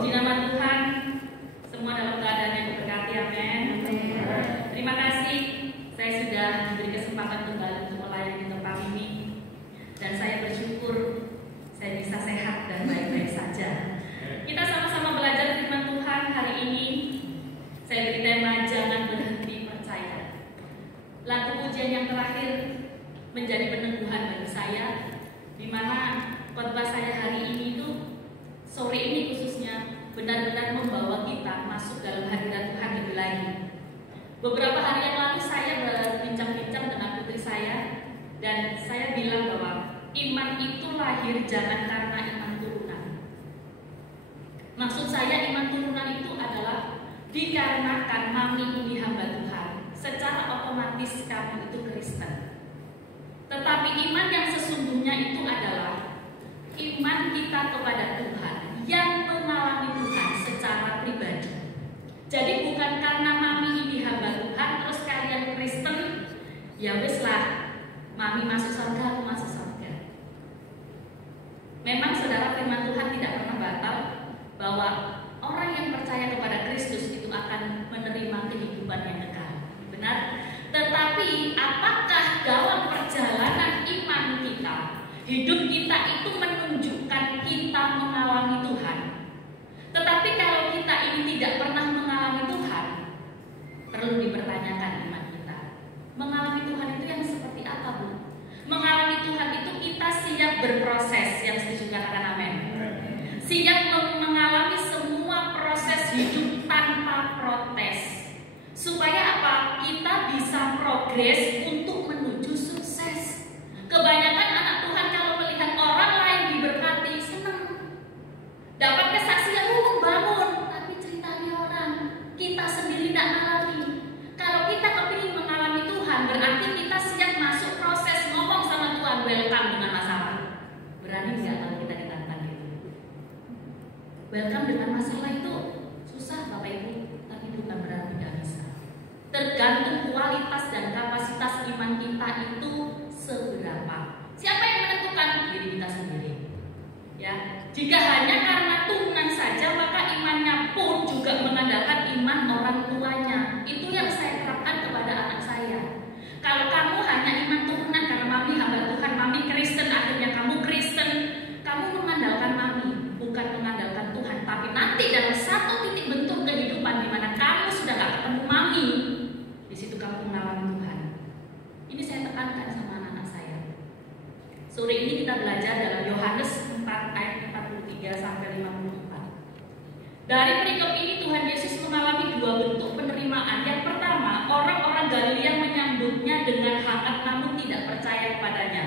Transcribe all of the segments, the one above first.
Puji nama Tuhan, semua dalam keadaan yang diberkati, amin. Terima kasih, saya sudah diberi kesempatan kembali untuk melayani tempat ini. Dan saya bersyukur saya bisa sehat dan baik-baik saja. Kita sama-sama belajar firman Tuhan hari ini. Saya beri tema jangan berhenti percaya. Lagu pujian yang terakhir menjadi peneguhan bagi saya, di mana khotbah saya hari ini itu sore ini khususnya benar-benar membawa kita masuk dalam hadirat Tuhan lebih lagi. Beberapa hari yang lalu saya berbincang-bincang dengan putri saya, dan saya bilang bahwa iman itu lahir jangan karena iman turunan. Maksud saya iman turunan itu adalah dikarenakan mami ini hamba Tuhan, secara otomatis kamu itu Kristen. Tetapi iman yang sesungguhnya itu adalah iman kita kepada Tuhan yang mengalami Tuhan secara pribadi. Jadi bukan karena mami ini hamba Tuhan terus kalian Kristen, ya wes lah, mami masuk surga, aku masuk surga. Memang saudara, firman Tuhan tidak pernah batal bahwa orang yang percaya kepada Kristus itu akan menerima kehidupan yang kekal. Benar? Tetapi apakah dalam perjalanan iman kita, hidup kita itu menunjukkan kita mengalami Tuhan? Tetapi kalau kita ini tidak pernah mengalami Tuhan, perlu dipertanyakan iman kita. Mengalami Tuhan itu yang seperti apa, Bu? Mengalami Tuhan itu kita siap berproses, yang setuju katakan amin. Siap mengalami semua proses hidup tanpa protes. Supaya apa? Kita bisa progres untuk menuju sukses. Kebanyakan anak Tuhan kalau melihat orang lain diberkati, senang. Dapat kesaksian, bangun. Tapi ceritanya orang, kita sendiri tidak mengalami. Kalau kita kepingin mengalami Tuhan, berarti kita siap masuk proses ngomong sama Tuhan, welcome dengan masalah. Berani nggak kalau kita ditantang itu? Welcome dengan masalah itu susah Bapak Ibu, tapi bukan berarti nggak bisa. Tergantung kualitas dan kapasitas iman kita itu seberapa. Siapa yang menentukan? Diri kita sendiri. Ya, jika hanya karena turunan saja, maka imannya pun juga mengandalkan iman orang tuanya. Itu yang saya terapkan kepada anak saya. Kalau kamu hanya iman turunan karena mami hamba Tuhan, mami Kristen, akhirnya kamu Kristen, kamu mengandalkan mami, bukan mengandalkan Tuhan. Tapi nanti dalam satu titik bentuk kehidupan di mana kamu sudah gak ketemu mami, di situ kamu mengalami Tuhan. Ini saya tekankan sama anak-anak saya. Sore ini kita belajar dalam Yohanes 4 ayat 43 sampai 54. Dari perikop ini Tuhan Yesus mengalami dua bentuk penerimaan. Yang pertama, orang-orang Galilea menyambutnya dengan hangat namun tidak percaya kepadanya.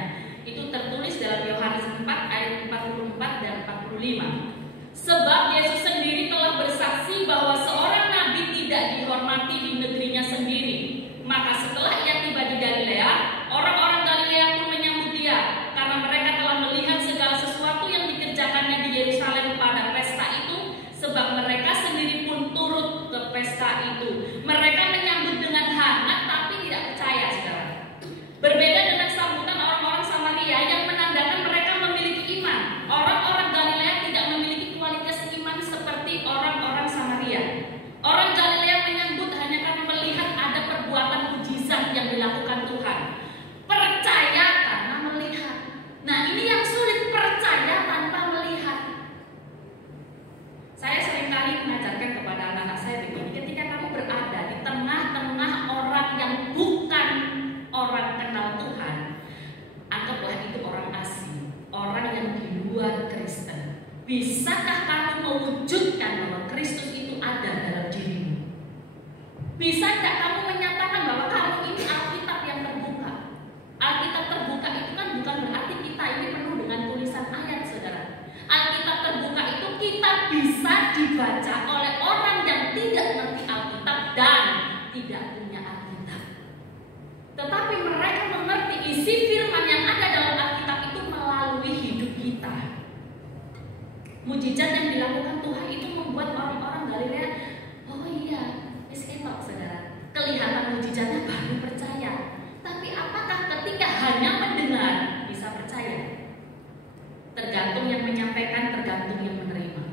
Itu tertulis dalam Yohanes 4 ayat 44 dan 45. Sebab Yesus sendiri telah bersaksi bahwa seorang nabi tidak dihormati di negerinya sendiri. Maka setelah ia tiba di Galilea, orang-orang Galilea pun menyambut dia, karena mereka telah melihat segala sesuatu yang dikerjakannya di Yerusalem pada pesta itu. Sebab mereka sendiri pun turut ke pesta itu. Mereka menyambut dengan hangat tapi tidak percaya, saudara. Berbeda dengan sambutan orang-orang Samaria yang menandakan mereka memiliki iman. Orang-orang Galilea tidak memiliki kualitas iman seperti orang-orang Samaria. Orang Galilea menyambut hanya karena melihat ada perbuatan mujizat yang dilakukan Tuhan. Percaya karena melihat. Nah, ini yang sulit, percaya tanpa melihat. Saya seringkali mengajarkan kepada anak-anak saya begini, ketika kamu berada di tengah-tengah orang yang bukan orang kenal Tuhan, anggaplah itu orang asing, orang yang di luar Kristen. Bisakah kamu mewujudkan bahwa Kristus itu ada dalam dirimu? Bisa tidak kamu menyatakan bahwa kamu ini Alkitab yang terbuka? Alkitab terbuka itu kan bukan berarti kita ini penuh dengan tulisan ayat, saudara. Alkitab terbuka itu kita bisa dibaca oleh orang yang tidak mengerti Alkitab dan tidak punya Alkitab. Tetapi mereka mengerti isi firman yang ada dalam Alkitab itu melalui hidup kita. Mujizat yang dilakukan Tuhan itu membuat orang-orang Galilea, oh iya, ketok, saudara. Kelihatan mujizatnya baru percaya. Tapi apakah ketika hanya mendengar bisa percaya? Tergantung yang menyampaikan, tergantung yang menerima.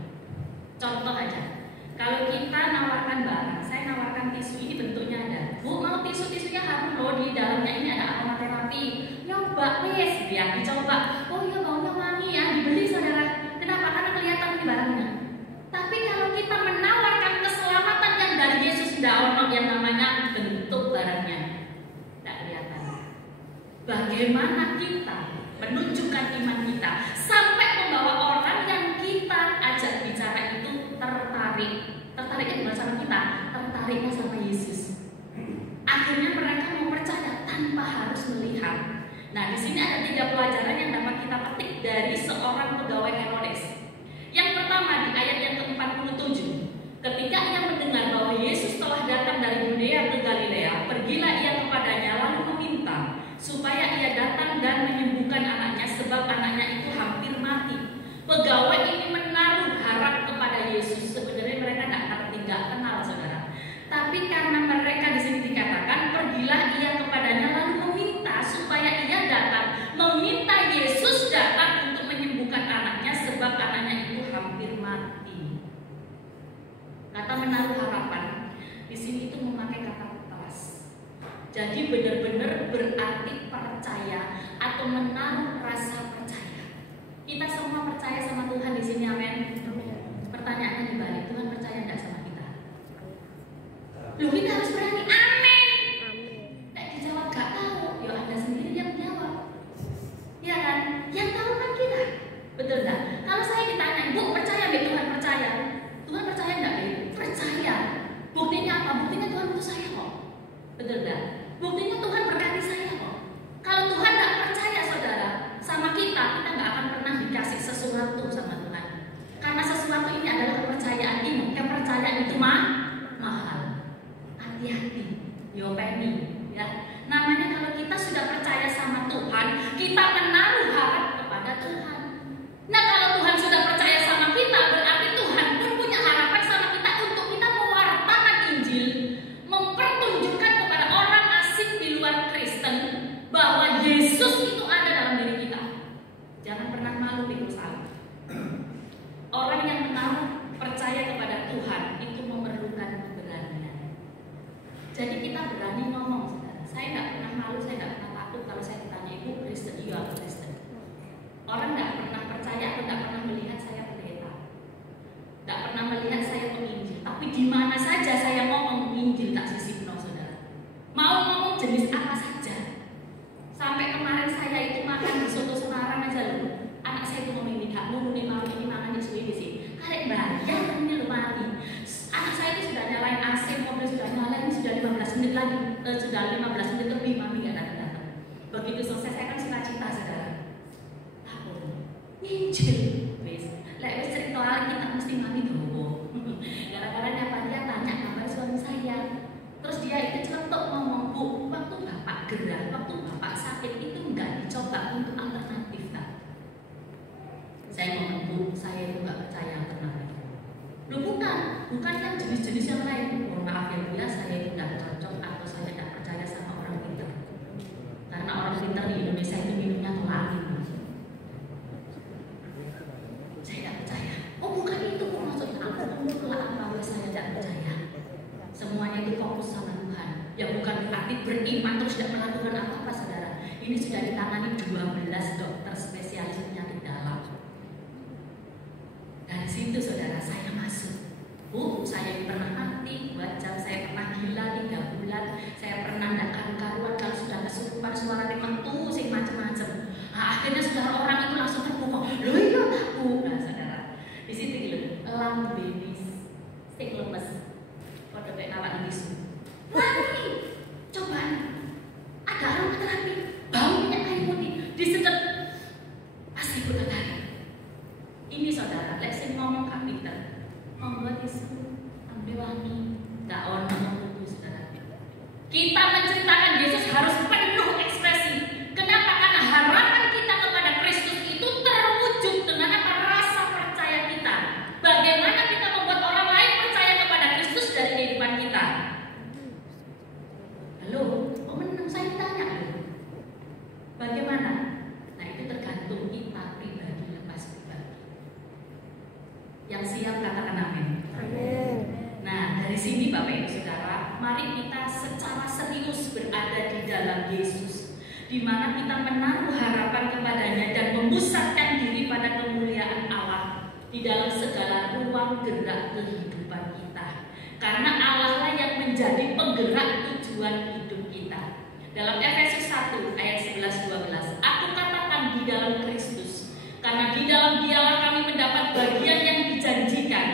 Contoh aja, kalau kita nawarkan barang, saya nawarkan tisu ini bentuknya ada. Bu, mau tisunya harum loh, di dalamnya ini ada aromaterapi. Nyoba wes, biar dicoba. Oh iya, baunya wangi ya, dibeli saudara. Kenapa? Karena kelihatan di barangnya. Tapi kalau kita menawarkan keselamatan yang dari Yesus, tidak ono yang namanya bentuk barangnya, tidak kelihatan. Bagaimana kita menunjukkan iman kita sampai membawa orang yang kita ajak bicara itu tertariknya bukan sama kita, tertariknya sama Yesus. Akhirnya mereka mau percaya tanpa harus melihat. Nah, di sini ada 3 pelajaran yang dapat kita petik dari seorang pegawai Herodes. Yang pertama di ayat yang ke-47, ketika ia mendengar bahwa Yesus telah datang dari Yudea ke Galilea, pergilah ia kepadanya lalu meminta supaya ia datang dan menyembuhkan anaknya, sebab anaknya itu hampir mati. Pegawai ini menaruh harap kepada Yesus. Sebenarnya mereka tidak kenal saudara. Tapi karena mereka di sini dikatakan pergilah ia kepadanya lalu meminta supaya ia datang, meminta Yesus datang untuk menyembuhkan anaknya sebab anaknya itu hampir mati. Kata menaruh harapan di sini itu memakai kata trust. Jadi benar-benar berarti percaya atau menaruh rasa percaya. Kita semua percaya sama Tuhan di sini, amin. Pertanyaannya dibalik, Tuhan percaya enggak sama kita? Loh, kita harus berani, amin. Tidak dijawab gak tahu, ya Anda sendiri yang menjawab. Ya kan? Yang tahu kan kita. Betul enggak? Kalau saya ditanya, Bu, percaya enggak? Tuhan percaya. Tuhan percaya enggak? Percaya. Buktinya apa? Buktinya Tuhan utus saya kok. Betul enggak? Buktinya Tuhan berkati saya kok. Kalau Tuhan enggak percaya saudara sama kita enggak akan pernah dikasih sesuatu sama Tuhan. Karena sesuatu ini adalah kepercayaan ini. Kepercayaan itu mahal. Hati-hati, diopeni ya. Namanya kalau kita sudah percaya sama Tuhan, kita menaruh harap kepada Tuhan. Nah, kalau Tuhan sudah percaya sama kita, berarti Tuhan pun punya harapan sama kita untuk kita mewartakan Injil, mempertunjukkan kepada orang asing di luar Kristen bahwa Yesus itu ada dalam diri kita. Jangan pernah malu pikir salah. Orang yang menaruh percaya kepada Tuhan itu memerlukan keberanian. Jadi kita berani ngomong, saudara. Saya nggak pernah malu, saya nggak pernah takut kalau saya ditanya, Ibu Kristen? Iya, aku Kristen. Orang nggak pernah percaya atau nggak pernah melihat saya pendeta, nggak pernah melihat saya penginjil. Tapi di mana saja saya ngomong Injil tak sisipno, saudara. Mau ngomong jenis apa saja. Sampai kemarin saya itu makan di soto Semarang aja loh. Anak saya itu ngomong ini, hak ngomong ini makan di suwi di sini. Karek bayar ini loh mati. Anak saya itu sudah nyalain AC, mobil sudah nyalain, sudah 15 menit lagi, sudah 15 menit lebih mami nggak datang. Begitu selesai saya kan sukacita saudara. Aku Injil, wes. Lek wes cerita kita mesti mami dulu. Gara-gara nyapa dia tanya kabar suami saya. Terus dia itu celetuk ngomong, Bu, waktu bapak gerah, waktu bapak sakit itu nggak dicoba untuk alternatif tak? Saya ngomong, Bu, saya itu nggak percaya alternatif. Loh bukan yang jenis-jenis yang lain. Oh, maaf ya, saya itu nggak cocok atau saya tidak percaya sama orang pintar. Karena orang pintar di Indonesia itu minumnya tolak angin. Saya tidak percaya. Oh, bukan itu maksudnya. Aku ngomong tolak apa? Saya tidak percaya. Semuanya itu fokus sama Tuhan. Ya bukan berarti beriman terus tidak melakukan apa-apa, saudara. Ini sudah ditangani 12 dokter spesialis penyakit dalam. Dari situ saudara saya masuk. Bu, saya pernah mati 2 jam, saya pernah gila 3 bulan, saya pernah tidak karu-karuan kalau sudah kesurupan suara memang tuh sing macam-macam. Nah, akhirnya saudara orang itu langsung terbuka. Loh iya tak Bu? Nah saudara, di situ gitu, elang bebis, sing lemes, pada kayak awak bisu. Lagi, coba ada aromaterapi, bau minyak kayu putih, disedot, pasti berkata. Ini saudara, lek sing ngomong Kak Peter, membuat tisu, ambil wangi, tak ono itu saudara. Kita menceritakan Yesus harus penuh ekspresi. Kenapa? Karena harapan kita kepada Kristus itu terwujud dengan apa? Rasa percaya kita. Bagaimana kita membuat orang lain percaya kepada Kristus dari kehidupan kita? Halo, oh menurut saya tanya, bagaimana? Nah itu tergantung kita pribadi lepas pribadi. Yang siap katakan amin. mari kita secara serius berada di dalam Yesus, di mana kita menaruh harapan kepadanya dan memusatkan diri pada kemuliaan Allah di dalam segala ruang gerak kehidupan kita. Karena Allah lah yang menjadi penggerak tujuan hidup kita. Dalam Efesus 1 ayat 11-12, aku katakan di dalam Kristus, karena di dalam Dialah kami mendapat bagian yang dijanjikan.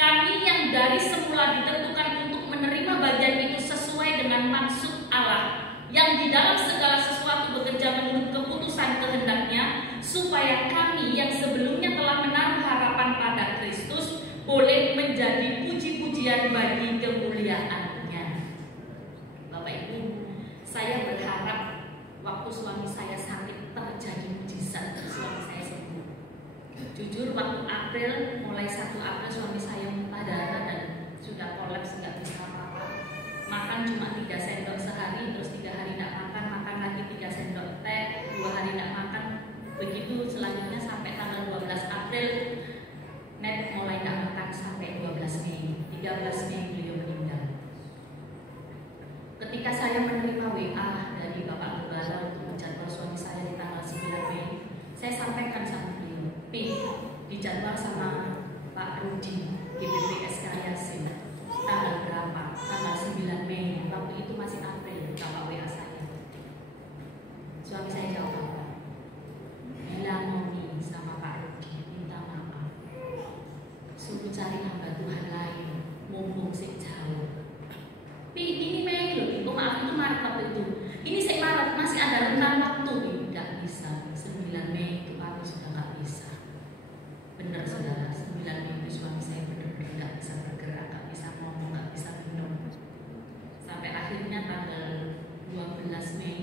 Kami yang dari semula ditentukan untuk menerima bagian itu sesuai dengan maksud Allah, yang di dalam segala sesuatu bekerja menurut keputusan kehendak-Nya, supaya kami yang sebelumnya telah menaruh harapan pada Kristus boleh menjadi puji-pujian bagi kemuliaan-Nya. Bapak Ibu, saya berharap waktu suami saya sakit terjadi mujizat, suami saya sembuh. Jujur waktu April, mulai 1 April suami saya muntah darah dan sudah kolaps, nggak bisa apa-apa. Makan cuma 3 sendok sehari, terus 3 hari nggak makan, makan lagi 3 sendok teh, 2 hari nggak makan. Begitu selanjutnya sampai tanggal 12 April, Net mulai nggak makan sampai 12 Mei. 13 Mei beliau meninggal. Ketika saya menerima WA dari Bapak Gembala untuk menjadwal suami saya di tanggal 9 Mei, saya sampaikan sama beliau, dijadwal sama Pak Rudi GBPS Karyasin tanggal berapa? Tanggal 9 Mei. Waktu itu masih April, Bapak WA saya. Suami saya jawab apa? Bilang Momi sama Pak Rudi, minta maaf, suruh cari hamba Tuhan lain, mumpung sih jauh. Ini Mei loh, itu maaf, itu Maret waktu itu. Ini saya Maret, masih ada rentang waktu. Tidak bisa, 9 Mei itu aku sudah nggak bisa. Benar saudara, 9 Mei itu suami saya benar-benar nggak bisa bergerak, nggak bisa ngomong, nggak bisa minum. Sampai akhirnya tanggal 12 Mei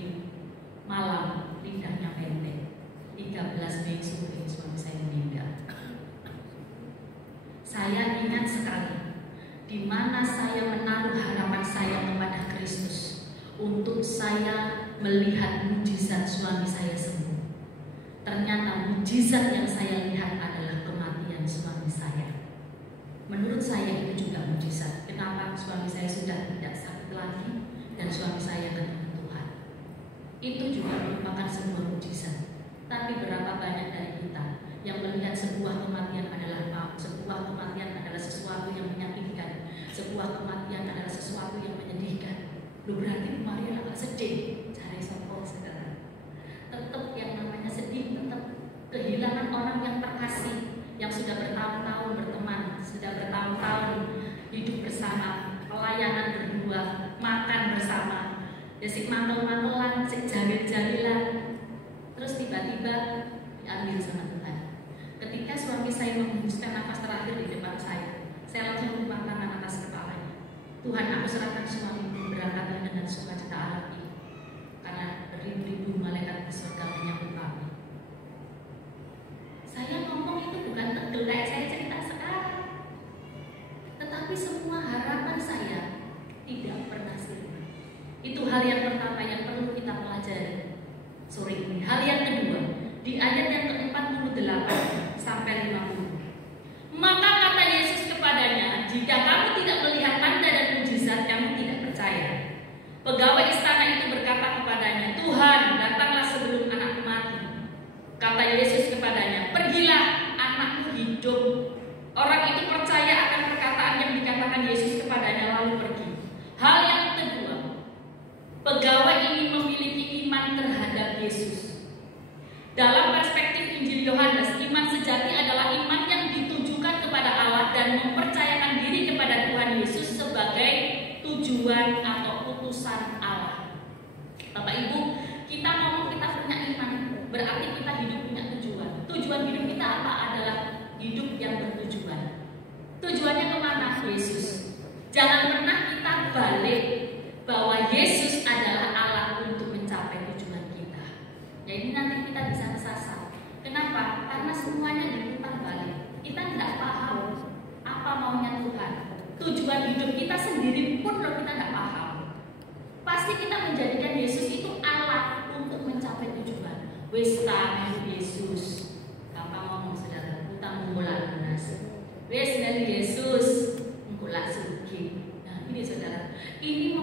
malam lidahnya pendek, 13 Mei sore suami saya meninggal. Saya ingat sekali di mana saya menaruh harapan saya kepada Kristus untuk saya melihat mujizat suami saya sembuh. Ternyata mujizat yang saya lihat adalah kematian suami saya. Menurut saya itu juga mujizat. Kenapa? Suami saya sudah tidak sakit lagi dan suami saya ketemu Tuhan. Itu juga merupakan sebuah mujizat. Tapi berapa banyak dari kita yang melihat sebuah kematian adalah sesuatu yang menyakitkan, sebuah kematian adalah sesuatu yang menyedihkan. Lu berarti kemarin agak sedih, cari sopor saudara. Tetap yang namanya sedih, tetap kehilangan orang yang terkasih, yang sudah bertahun-tahun berteman, sudah bertahun-tahun hidup bersama, pelayanan berdua, makan bersama, sik mantel-mantelan, sik jalil-jalilan, terus tiba-tiba diambil sama Tuhan. Ketika suami saya menghembuskan nafas terakhir di depan saya langsung lupa tangan atas kepalanya. Tuhan, aku serahkan suamiku, berangkatlah dengan sukacita alami, karena beribu-ribu malaikat di surga menyambut kami. Saya ngomong itu bukan tergelak saya cerita sekarang, tetapi semua harapan saya tidak pernah sirna. Itu hal yang pertama yang perlu kita pelajari sore ini. Hal yang kedua, di ayat yang ke-48 sampai 50. Maka kata Yesus kepadanya, jika kamu tidak melihat tanda dan mujizat, kamu tidak percaya. Pegawai istana itu berkata kepadanya, Tuhan, datanglah sebelum anakku mati. Kata Yesus kepadanya, pergilah, anakmu hidup. Orang itu percaya akan perkataan yang dikatakan Yesus kepadanya, lalu pergi. Hal yang kedua, pegawai ini memiliki iman terhadap Yesus. Dalam perspektif Injil Yohanes, iman sejati adalah iman yang ditujukan kepada Allah dan mempercayakan diri kepada Tuhan Yesus sebagai tujuan atau utusan Allah. Bapak Ibu, kita ngomong kita punya iman, berarti kita hidup punya tujuan. Tujuan hidup kita apa? Adalah hidup yang bertujuan. Tujuannya kemana? Yesus. Jangan pernah kita balik bahwa Yesus adalah Allah untuk mencapai tujuan kita. Jadi nanti kita bisa kesasar. Kenapa? Karena semuanya diputar balik. Kita tidak paham apa maunya Tuhan. Tujuan hidup kita sendiri pun kalau kita tidak paham. Pasti kita menjadikan Yesus itu alat untuk mencapai tujuan. Wis tanah Yesus. Gampang ngomong saudara, utang bola lunas. Wis dari Yesus, engko lak sugih. Nah, ini saudara. Ini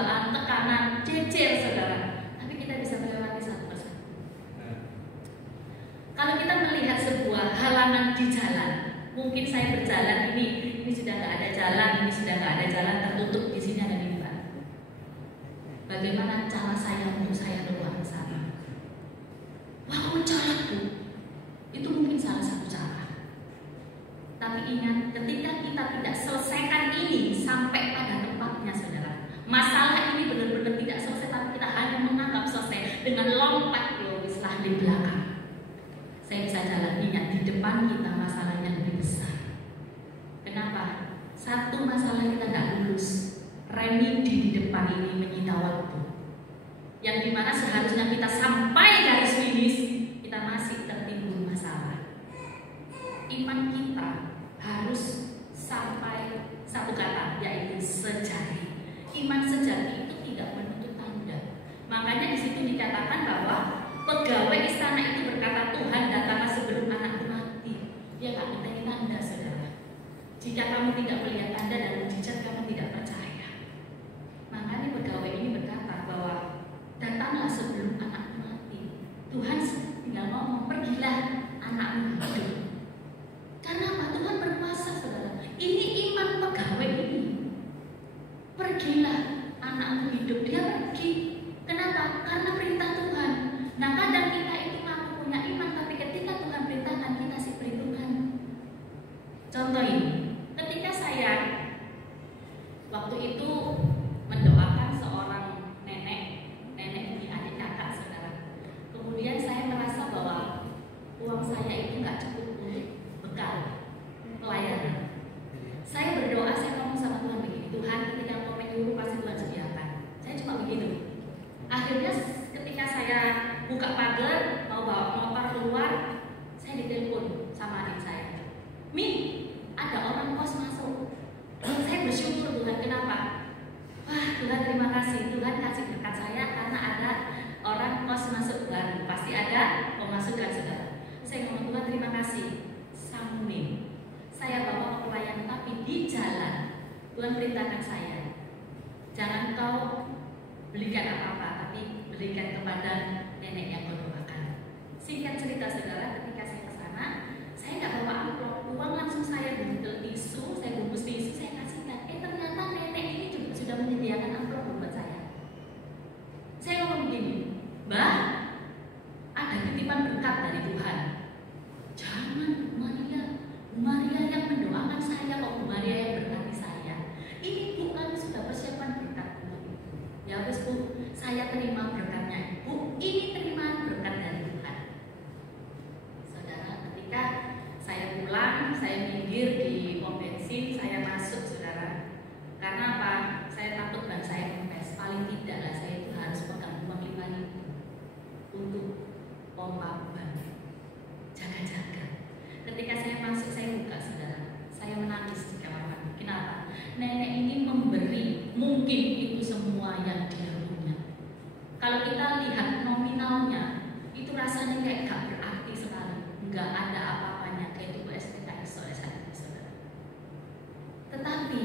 cobaan, tekanan, jejer saudara. Tapi kita bisa melewati satu persatu. Kalau kita melihat sebuah halangan di jalan, mungkin saya berjalan ini sudah nggak ada jalan, ini sudah nggak ada jalan, tertutup, di sini ada mimbar. Bagaimana cara saya untuk saya keluar ke sana? Wah, mencolok Bu. Itu mungkin salah satu cara. Tapi ingat, ketika kita tidak selesaikan ini sampai pada tempatnya saudara, masalah ini benar-benar tidak selesai, tapi kita hanya menganggap selesai dengan lompat gloriuslah di belakang. Saya bisa jalan, ingat di depan kita masalahnya lebih besar. Kenapa? Satu masalah kita tidak lulus, remedi di depan ini menyita waktu. Yang dimana seharusnya kita sampai garis finish, kita masih tertimbun masalah. Iman kita harus sampai satu kata, yaitu sejati. Iman sejati itu tidak menuntut tanda. Makanya di situ dikatakan bahwa pegawai istana itu berkata, Tuhan datanglah sebelum anakku mati. Dia tak minta tanda saudara. Jika kamu tidak melihat tanda dan mujizat, kamu tidak percaya. Makanya pegawai ini berkata bahwa datanglah sebelum anakku mati. Tuhan tinggal ngomong, pergilah anakmu hidup. Karena apa? Tuhan berkuasa saudara. Ini iman pegawai ini. Pergilah anakmu hidup. Dia pergi. Kenapa? Karena perintah Tuhan. Nah kadang kita itu ngaku punya iman, tapi ketika Tuhan perintahkan kita sih perhitungan. Contoh ini, ketika saya waktu itu mendoakan seorang nenek ini adik kakak saudara. Kemudian saya merasa bahwa uang saya itu nggak cukup untuk bekal pelayanan. Saya berdoa, saya ngomong sama Tuhan begini, Tuhan ketika kau menyuruh pasti Tuhan sediakan. Saya cuma begitu. Akhirnya ketika saya buka pagar mau bawa motor keluar, saya ditelepon sama adik saya. Mi, ada orang kos masuk. Saya bersyukur Tuhan, kenapa? Wah Tuhan terima kasih, Tuhan kasih berkat saya karena ada orang kos masuk baru, pasti ada pemasukan saudara. Saya ngomong Tuhan terima kasih. Sampai saya bawa ke pelayan, tapi di jalan Tuhan perintahkan saya, jangan kau belikan apa-apa, tapi berikan kepada nenek yang kau doakan. Singkat cerita saudara, ketika saya ke sana, saya nggak bawa amplop, uang langsung saya bungkus tisu, saya bungkus tisu, saya kasihkan. Ternyata nenek ini juga sudah menyediakan amplop buat saya. Saya ngomong begini, Mbak, ada titipan berkat dari Tuhan. Jangan Maria yang mendoakan saya kok, Maria yang berkati saya. Ini Bu, kami sudah persiapan berkat Bu. Ya wes Bu, saya terima berkatnya Bu. Ini terima berkat dari Tuhan. Saudara, ketika saya pulang, saya minggir di pom bensin, saya masuk saudara. Karena apa? Saya takut ban saya kempes. Paling tidak lah saya itu harus pegang uang 5.000 untuk pompa ban. Jaga-jaga. Ketika saya masuk, saya buka saudara, saya menangis di kamar mandi. Kenapa? Nenek ini memberi mungkin itu semua yang dia punya. Kalau kita lihat nominalnya, itu rasanya kayak gak berarti sekali, nggak ada apa-apanya kayak di USTKI saudara. Tetapi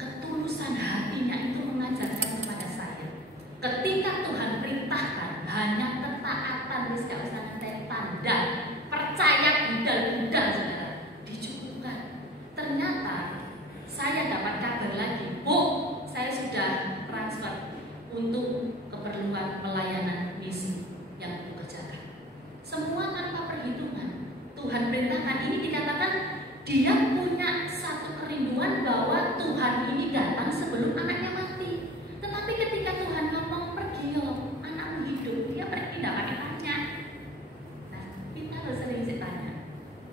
ketulusan hatinya itu mengajarkan kepada saya, ketika Tuhan perintahkan hanya ketaatan tanda, percaya budal-budal saudara, dicukupkan. Ternyata saya dapat kabar lagi, Bu, saya sudah transfer untuk keperluan pelayanan misi yang dikerjakan. Semua tanpa perhitungan. Tuhan perintahkan ini, dikatakan dia punya satu kerinduan bahwa Tuhan ini datang sebelum anaknya mati. Tetapi ketika Tuhan ngomong pergi yo, anakmu hidup, dia pergi tidak pakai tanya. Nah, kita harus sering tanya,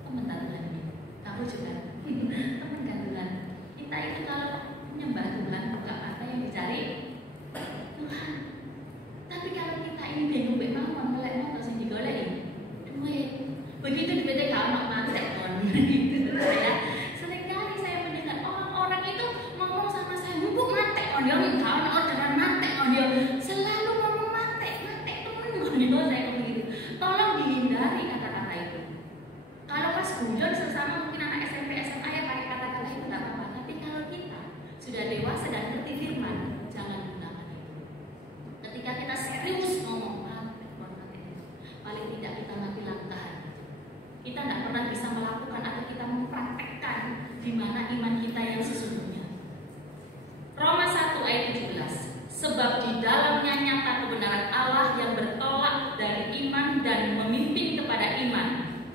teman Tuhan ini, kamu juga teman Tuhan. Kita itu kalau menyembah Tuhan buka mata yang dicari Tuhan. Tapi kalau kita ini bingung mau melek mau terus digoleki duit, begitu duitnya kalau mau mantek kon gitu ya.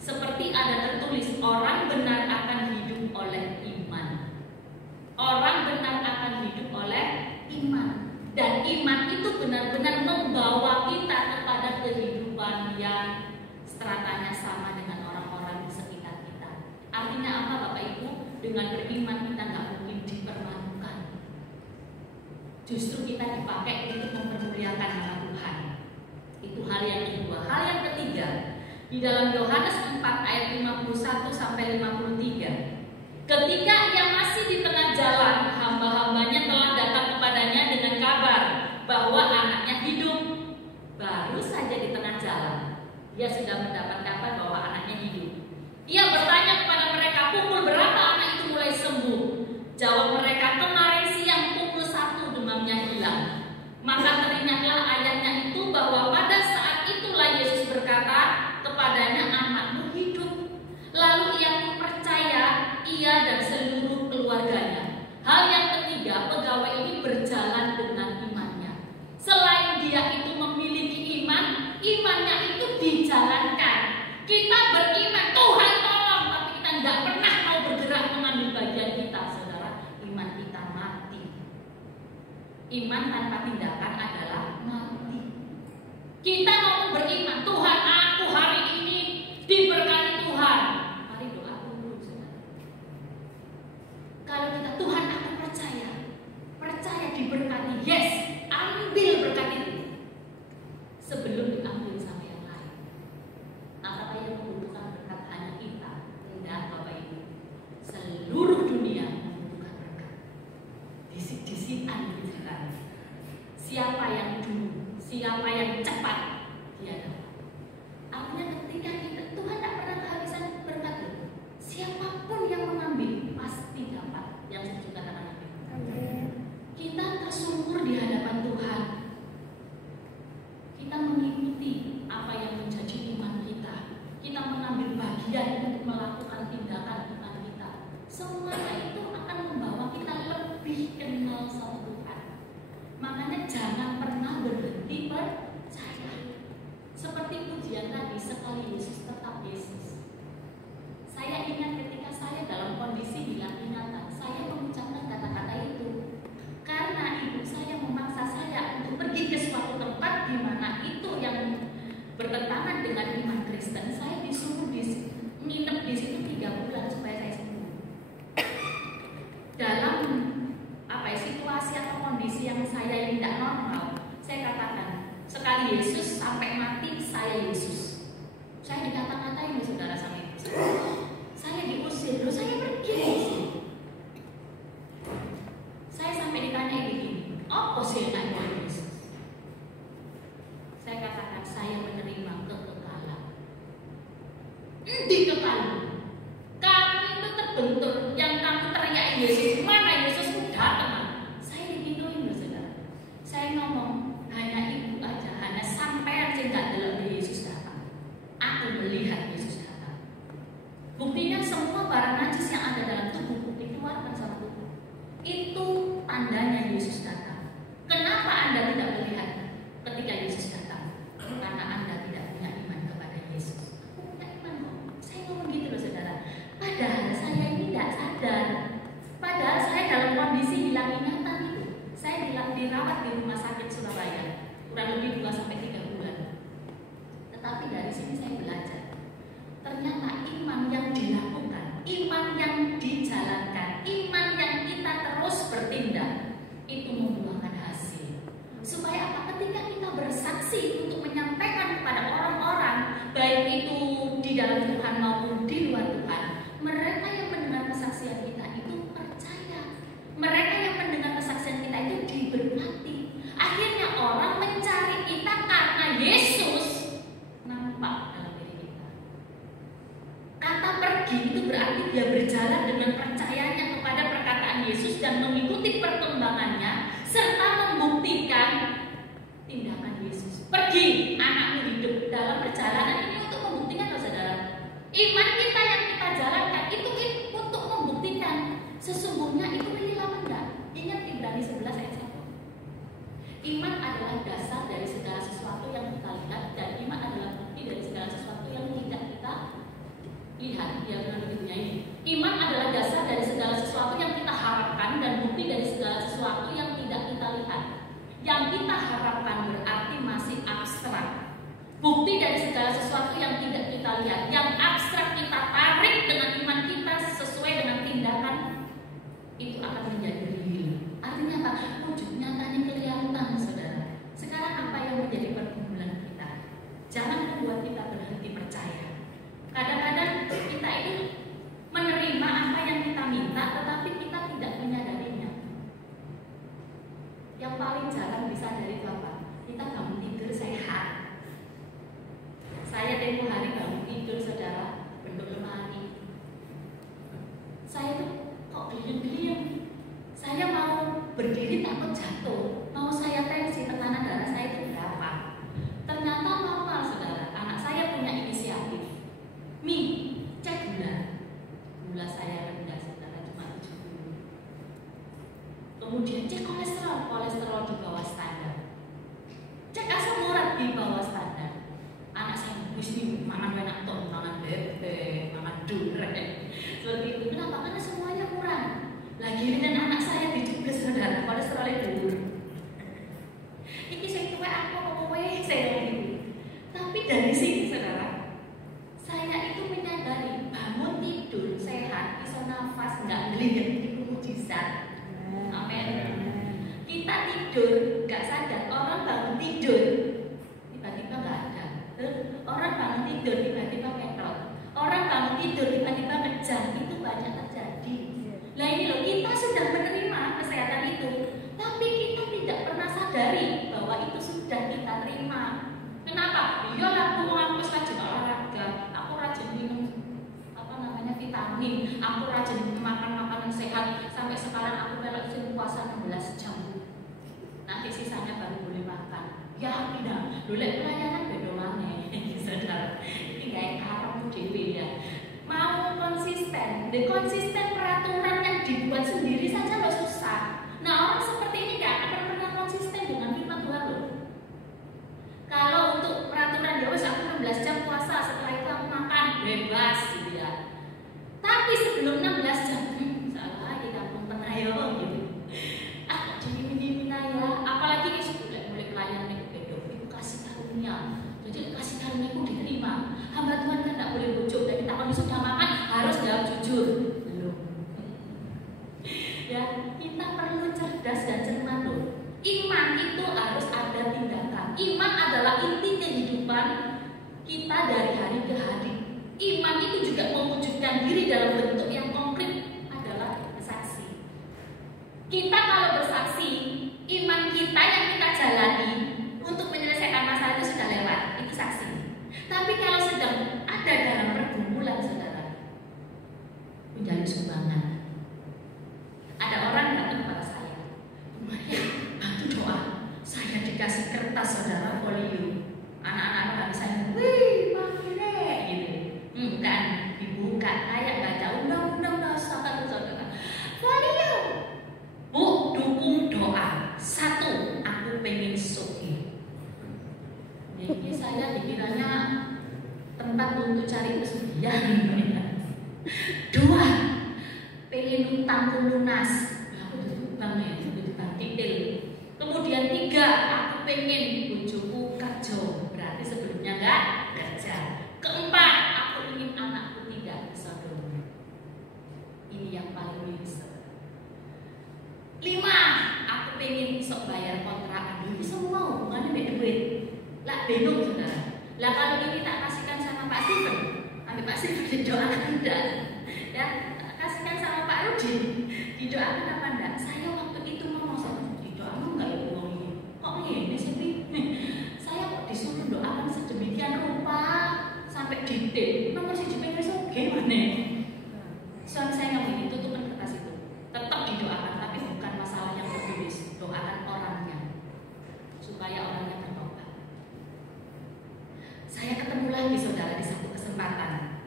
Seperti ada tertulis, orang benar akan hidup oleh iman. Orang benar akan hidup oleh iman. Dan iman itu benar-benar membawa kita kepada kehidupan yang stratanya sama dengan orang-orang di sekitar kita. Artinya apa Bapak Ibu? Dengan beriman kita nggak mungkin dipermalukan. Justru kita dipakai untuk mempermuliakan nama Tuhan. Itu hal yang kedua. Hal yang ketiga, di dalam Yohanes 4 ayat 51 sampai 53. Ketika ia masih di tengah jalan, hamba-hambanya telah datang kepadanya dengan kabar bahwa anaknya hidup. Baru saja di tengah jalan, ia sudah mendapat kabar bahwa anaknya hidup. Ia bertanya kepada mereka, pukul berapa anak itu mulai sembuh? Jawab mereka, kemarin siang pukul 1 demamnya hilang. Maka teringatlah ayatnya itu bahwa pada saat itulah Yesus berkata kepadanya, anakmu hidup. Lalu ia pun percaya, ia dan seluruh keluarganya. Hal yang ketiga, pegawai ini berjalan dengan imannya. Selain dia itu memiliki iman, imannya itu dijalankan. Kita beriman, Tuhan tolong, tapi kita tidak pernah mau bergerak mengambil bagian kita, saudara. Iman kita mati. Iman tanpa tindakan adalah mati. Kita mau beriman, Tuhan aku hari ini diberkati Tuhan. Mari doa dulu, saudara. Kalau kita, Tuhan aku percaya diberkati, yes, ambil berkat itu. Sebelum diambil sama yang lain. Apakah yang membutuhkan berkat hanya kita? Tidak, Bapak Ibu. Seluruh dunia membutuhkan berkat. Disik-disikan bicara. Siapa yang dulu, siapa yang cepat, dia dapat. Artinya ketika kita, Tuhan tak pernah kehabisan berkat. Siapapun yang mengambil pasti dapat. Yang saya juga katakan itu. Kita tersungkur di hadapan Tuhan. Kita mengikuti apa yang menjadi iman kita. Kita mengambil bagian untuk melakukan tindakan iman kita. Semuanya itu akan membawa kita lebih kenal sama Tuhan. Makanya jangan pernah berhenti percaya. Seperti pujian tadi, sekali Yesus tetap Yesus. Saya ingat ketika saya dalam kondisi hilang ingatan, saya mengucapkan kata-kata itu karena ibu saya memaksa saya untuk pergi ke suatu tempat di mana itu yang bertentangan dengan iman Kristen. Saya disuruh nginep di situ 3 bulan supaya saya sembuh. Dalam situasi atau kondisi yang saya ini tidak normal, saya katakan, sekali Yesus sampai mati saya Yesus. Saya dikata-katain saudara sama ibu saya diusir, loh saya pergi. Saya sampai ditanya begini, apa sih yang Yesus? Saya katakan saya menerima kekekalan. Dikekalan. Kamu itu terbentur, yang kamu teriak Yesus, mana Yesus datang? Saya digituin loh saudara. Saya ngomong hanya ibu aja, hanya sampai aja nggak dalam Yesus datang. Aku melihat Yesus datang. Buktinya semua barang najis yang ada dalam tubuhku dikeluarkan sama tubuh. Itu tandanya Yesus datang. Kenapa Anda tidak melihat ketika Yesus datang? Karena Anda tidak punya iman kepada Yesus. Aku punya iman kok. Saya ngomong gitu loh saudara. Padahal saya ini tidak sadar. Padahal saya dalam kondisi hilang ingatan itu. Saya dirawat di rumah sakit Surabaya kurang lebih 2-3 bulan. Tetapi dari sini saya belajar. Ternyata iman yang dilakukan, iman yang dijalankan, iman yang kita terus bertindak, itu membuahkan hasil. Supaya apa? Ketika kita bersaksi untuk menyampaikan kepada orang-orang, baik itu di dalam Tuhan maupun di luar Tuhan, mereka yang mendengar kesaksian kita itu percaya. Mereka yang mendengar kesaksian kita itu diberkati. Akhirnya orang mencari kita karena Yesus nampak dalam diri kita. Kata pergi itu berarti dia berjalan dengan percayanya kepada perkataan Yesus dan mengikuti perkembangannya serta membuktikan tindakan Yesus. Pergi, anakmu hidup. Dalam perjalanan ini untuk membuktikan loh saudara. Iman kita yang kita jalankan itu untuk membuktikan sesungguhnya itu real apa enggak. Ingat Ibrani 11 ayat 1. Iman adalah dasar dari segala sesuatu yang kita lihat dan iman adalah bukti dari segala sesuatu yang tidak kita Lihat, dia benar begitunya ini. Iman adalah dasar dari segala sesuatu yang kita harapkan dan bukti dari segala sesuatu yang tidak kita lihat. Yang kita harapkan berarti masih abstrak. Bukti dari segala sesuatu yang tidak kita lihat. Yang abstrak kita tarik dengan iman kita sesuai dengan tindakan, itu akan menjadi real. Artinya apa? Wujud nyatanya kelihatan, saudara. Sekarang apa yang menjadi pergumulan kita? Jangan membuat kita berhenti percaya. Kadang-kadang kita itu menerima apa yang kita minta, tetapi kita tidak menyadarinya. Yang paling jarang disadari itu apa? Kita bangun tidur sehat. Saya tempo hari bangun tidur, saudara, bentuk lemari. Saya tuh kok geliam-geliam. Saya mau berdiri takut jatuh. Mau saya tensi, tekanan darah saya itu berapa? Ternyata normal, saudara. Anak saya punya inisiatif. Mi, cek gula. Gula saya rendah, saudara, cuma 70. Kemudian cek kolesterol. Kolesterol di bawah standar. Cek asam urat di bawah standar. Anak saya wis nih, makan banyak ton, makan bebek, makan durian. Seperti itu. Kenapa? Karena semuanya kurang. Lagi dengan anak saya dijubes, saudara, kolesterolnya turun. Ini saya tua aku saya gitu. Tapi dari sini, saudara, saya itu menyadari bangun tidur sehat, bisa nafas, nggak ngelihat, itu mujizat. Amin. Kita tidur nggak sadar, orang bangun tidur tiba-tiba nggak ada. Orang bangun tidur tiba-tiba petrol. Orang bangun tidur tiba-tiba kejang. Itu banyak terjadi. Nah ini loh, kita sudah menerima kesehatan itu, tapi kita tidak pernah sadari bahwa itu sudah kita terima. Kenapa? Iyalah, aku rajin olahraga, aku rajin minum vitamin, aku rajin makan makanan sehat. Sampai sekarang aku belakang puasa 16 jam. Nanti sisanya baru boleh makan. Ya tidak, dulu pelayanan beda maneh, saudara. Ini kayak kamu dewe ya. Mau konsisten, konsisten peraturan yang dibuat sendiri saja lo susah. Nah orang seperti ini gak akan pernah konsisten dengan firman Tuhan lo. Kalau untuk peraturan ya wes aku 16 jam puasa, setelah itu aku makan bebas gitu ya. Tapi sebelum 16 jam, salah lagi kampung tengah ya gitu. Dimin-dimin ya, apalagi mulai pelayanan itu beda, itu kasih karunia. Jadi kasih karunia itu diterima. Hamba Tuhan kan tidak boleh bujuk, dari takon sudah makan harus jawab jujur. Belum. Ya, kita perlu cerdas dan cermat loh. Iman itu harus ada tindakan. Iman adalah inti kehidupan kita dari hari ke hari. Iman itu juga mewujudkan diri dalam bentuk yang konkret, adalah bersaksi. Kita kalau bersaksi, iman kita yang kita jalani untuk menyelesaikan masalah itu sudah lewat, itu saksi. Tapi kalau sedang ada dalam pergumulan, saudara, menjadi sumbangan. Ada orang datang kepada saya, bantu doa. Saya dikasih kertas, saudara, folio. Anak-anak kami saya, wih, makanya gitu. Bukan dibuka, kayak baca undang-undang dasar, saudara. Folio. Bu, dukung doa. 1, aku pengen suki. Jadi saya dikiranya tempat untuk cari kesugihan. 2, pengen utangku lunas. Aku tutup bank ya, tutup bank detail. Kemudian 3, aku pengen bojoku kerja. Berarti sebelumnya enggak kerja. 4, aku ingin anakku tidak disodong. Ini yang paling bisa. 5, aku pengen sok bayar kontrakan. Ini semua hubungannya dengan duit. Lah bingung, saudara. Lah kalau ini tak kasihkan sama Pak Steven, ambil Pak Steven didoakan enggak? Ya, kasihkan sama Pak Rudi, didoakan apa enggak? Saya waktu itu ngomong sama didoakan enggak ya uang ini? Kok ini sih? Saya kok disuruh doakan sedemikian rupa sampai detail. Nomor si pengen so gimana? Suami saya nggak begini, tutupin kertas itu. Tetap didoakan, tapi bukan masalah yang tertulis. Doakan orangnya supaya orangnya bertobat. Saya ketemu lagi, saudara, di satu kesempatan.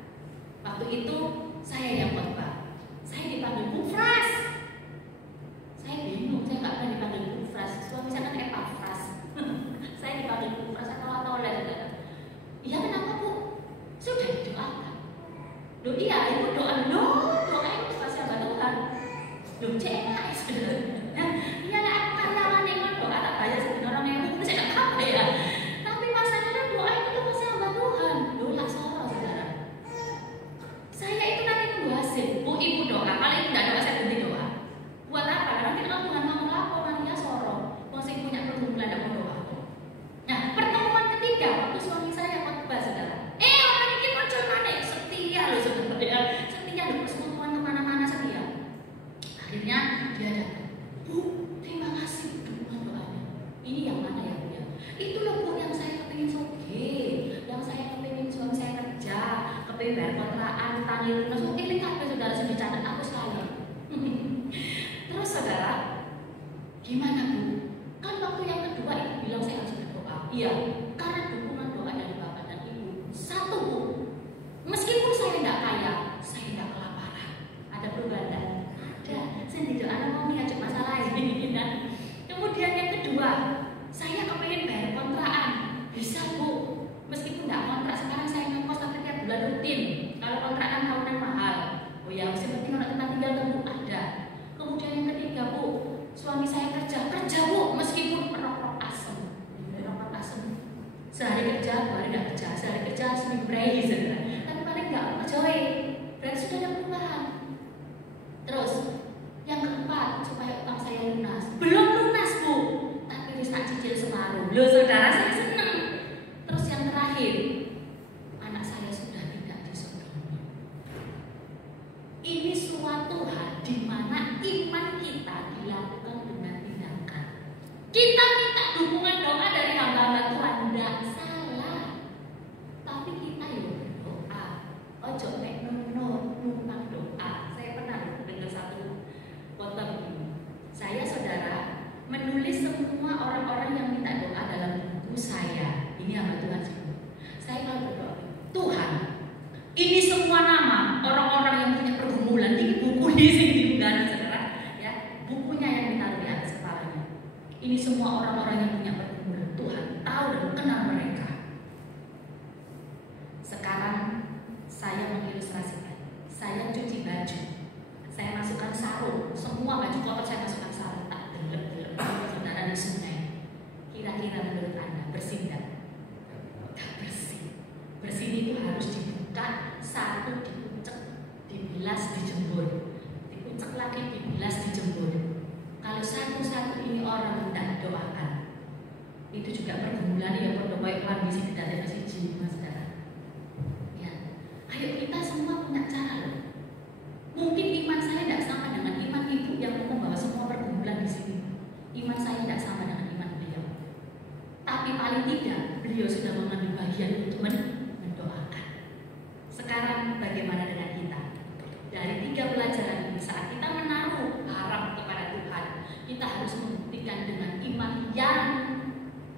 Waktu itu saya yang khotbah. Saya dipanggil Bu Fras. Saya bingung, saya nggak pernah dipanggil Bu Fras. Suami saya kan Epafras. Saya dipanggil Bu Fras atau oleh. Iya, kenapa Bu? Sudah didoakan. Loh iya, ibu doa itu pasti sama Tuhan. Loh enak sebenarnya. Iya lah, karyawan yang doa tak bayar sebenarnya orang yang itu saya nggak apa ya. Tapi masalahnya doa itu pasti sama Tuhan. Loh lah salah saudara. Saya itu nanti tunggu hasil. Bu ibu doa, kalau ibu tidak doa saya berhenti doa. Buat apa? Karena kita Tuhan mau melapor nantinya sorong. Masih punya pergumulan tidak mau doa. Nah pertemuan ketiga waktu suami saya khotbah saudara. Orang ini muncul mana? Setia loh saudara. Setia loh persekutuan kemana-mana setia. Akhirnya dia datang. Bu, terima kasih dukungan doanya. Ini yang mana ya Bu ya? Itu loh Bu yang saya kepingin soge, yang saya kepingin suami saya kerja, kepingin bayar kontrakan, tanggung jawab. Ini kabeh saudara sudah dicatat aku sekali. Terus saudara, gimana Bu? Kan waktu yang kedua ibu bilang saya harus berdoa. Iya, karena dukungan doa dari bapak dan ibu. Satu Bu, meskipun saya tidak kaya, saya tidak kelaparan. Ada perubahan dan ada. Saya tidak ada mau ngajak masalah ini. Kemudian yang kedua, saya kepingin bayar kontrakan. Bisa Bu, meskipun tidak kontrak sekarang saya ngekos tapi tiap bulan rutin. Kalau kontrakan tahunan mahal. Oh ya, mesti penting kalau kita tinggal Bu ada. Kemudian yang ketiga Bu, suami saya kerja Bu, meskipun rok asem. Sehari kerja, 2 hari tidak kerja, sehari kerja, seminggu pray, tapi paling nggak kerja, berarti sudah ada perubahan. Terus yang keempat, supaya utang saya lunas. Belum lunas Bu, tapi bisa cicil separuh. Loh saudara, saya senang. Terus yang terakhir, anak saya sudah tidak disodomi. Ini suatu hal di mana iman kita dilakukan dengan tindakan. Kita minta dukungan doa dari hamba-hamba Tuhan, tidak salah. Tapi kita ya berdoa. Ojo nek numpang doa. Saya pernah dengar satu khotbah begini. Saya saudara menulis semua orang-orang yang minta doa dalam buku saya. Ini hamba Tuhan semua. Saya kalau berdoa, Tuhan, ini semua nama orang-orang yang punya pergumulan. Ini buku di sini di Uganda saudara, ya bukunya yang ditaruh di atas kepalanya. Ini semua orang-orang yang punya pergumulan. Tuhan tahu dan kenal mereka. Sekarang saya mengilustrasikan. Saya cuci baju, saya masukkan sarung, semua baju kotor saya masukkan sarung, tak delep saudara di sungai. Kira-kira menurut Anda bersih tidak? Tak bersih. Bersih itu harus dibuka, satu dikucek, dibilas, dijemur, dikucek lagi, dibilas, dijemur. Kalau satu-satu ini orang tidak doakan, itu juga pergumulan ya berdoa yang di sini tidak ada siji mas saudara. Ya, ayo kita semua punya cara loh. Mungkin iman saya tidak sama dengan iman ibu yang ngomong bahwa semua pergumulan di sini. Iman saya tidak sama dengan iman beliau. Tapi paling tidak beliau sudah mengambil bagian untuk mendoakan. Sekarang bagaimana dengan kita? Dari 3 pelajaran ini saat kita menaruh harap kepada Tuhan, kita harus membuktikan dengan iman yang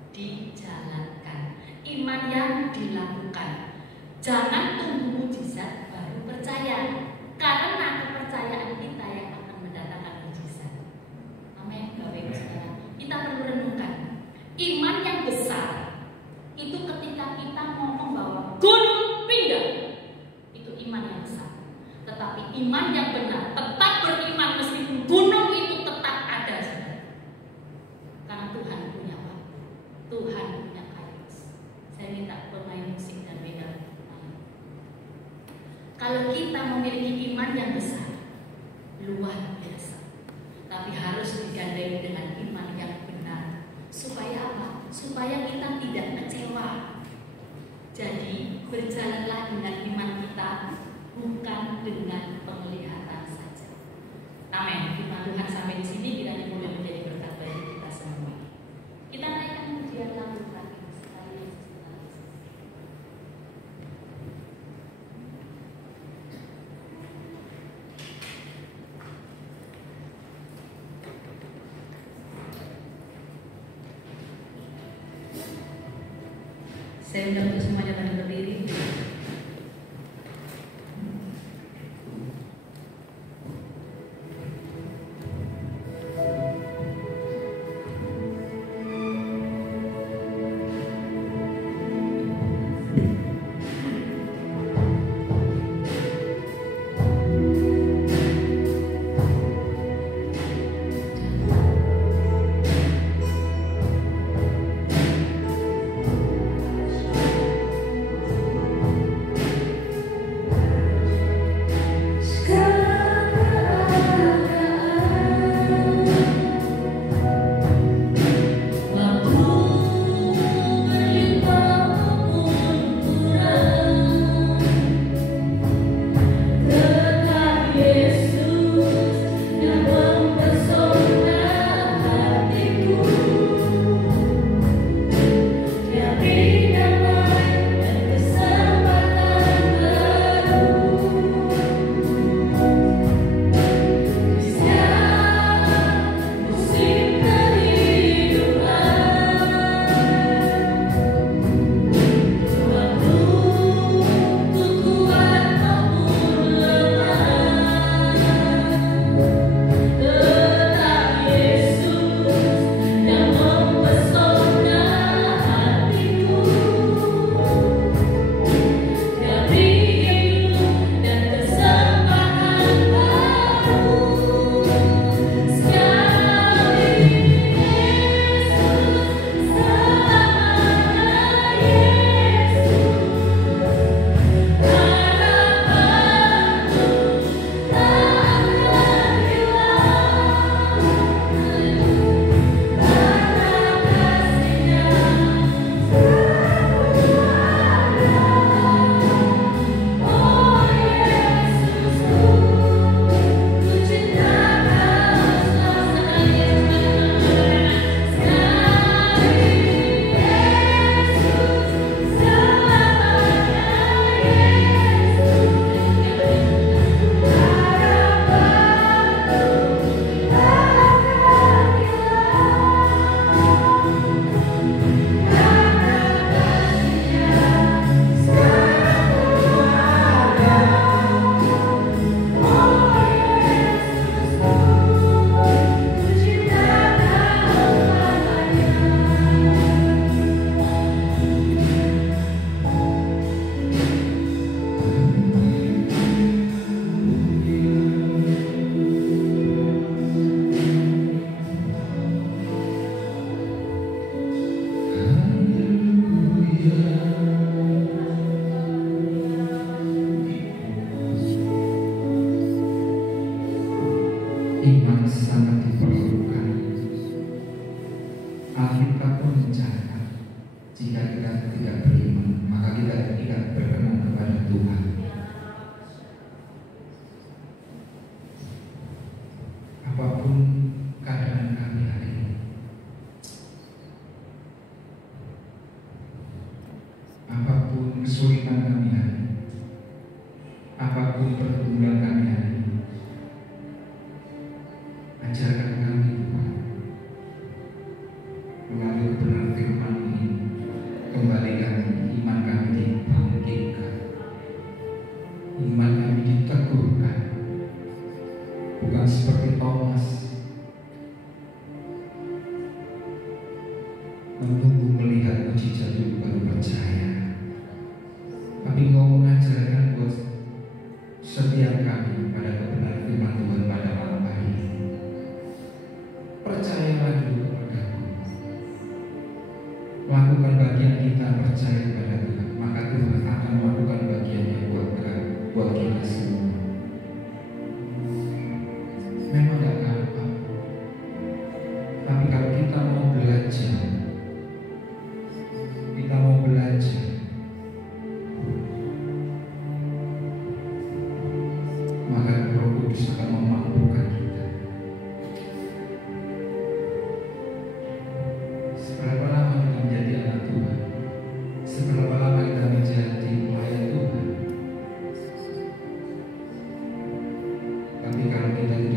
dijalankan, iman yang dilakukan. Jangan tunggu mujizat baru percaya, karena kepercayaan kita yang akan mendatangkan mujizat. Amin, Bapak Ibu Saudara. Kita perlu renungkan iman yang besar itu ketika kita ngomong bahwa gunung pindah, itu iman yang besar. Tetapi iman yang benar tetap beriman meskipun gunung itu tetap ada, saudara. Karena Tuhan punya waktu, Tuhan punya kairos. Saya minta pemain musik dan beda. Kalau kita memiliki iman yang besar, luar biasa, tapi harus digandeng dengan iman yang benar. Supaya apa? Supaya kita tidak kecewa. Jadi berjalanlah dengan iman kita, bukan dengan penglihatan saja. Amin. Firman Tuhan sampai di sini kiranya boleh menjadi berkat bagi kita semua. Kita naikkan pujian lagu terakhir. Saya minta untuk semuanya pada berdiri. mencatat jika kita tidak beriman, maka kita tidak berkenan kepada Tuhan. Apapun keadaan kami hari ini, apapun kesulitan kami hari ini, apapun pergumulan kami hari ini, ajarkan kami Tuhan melalui kebenaran firman ini, kembalikan iman kami dibangkitkan, iman kami diteguhkan, bukan seperti Thomas menunggu melihat mujizat itu baru percaya, tapi Engkau mengajarkan buat setiap kami pada kebenaran firman Tuhan pada malam hari ini. Percayalah dulu kepadaku, lakukan bagian kita, percaya kepada Tuhan, maka Tuhan akan melakukan bagiannya buat kita semua. Memang gak gampang, tapi kalau kita mau belajar, maka Roh Kudus akan memampukan kita. Seberapa lama kita menjadi anak Tuhan, seberapa lama kita menjadi pelayan Tuhan, tapi kalau kita tidak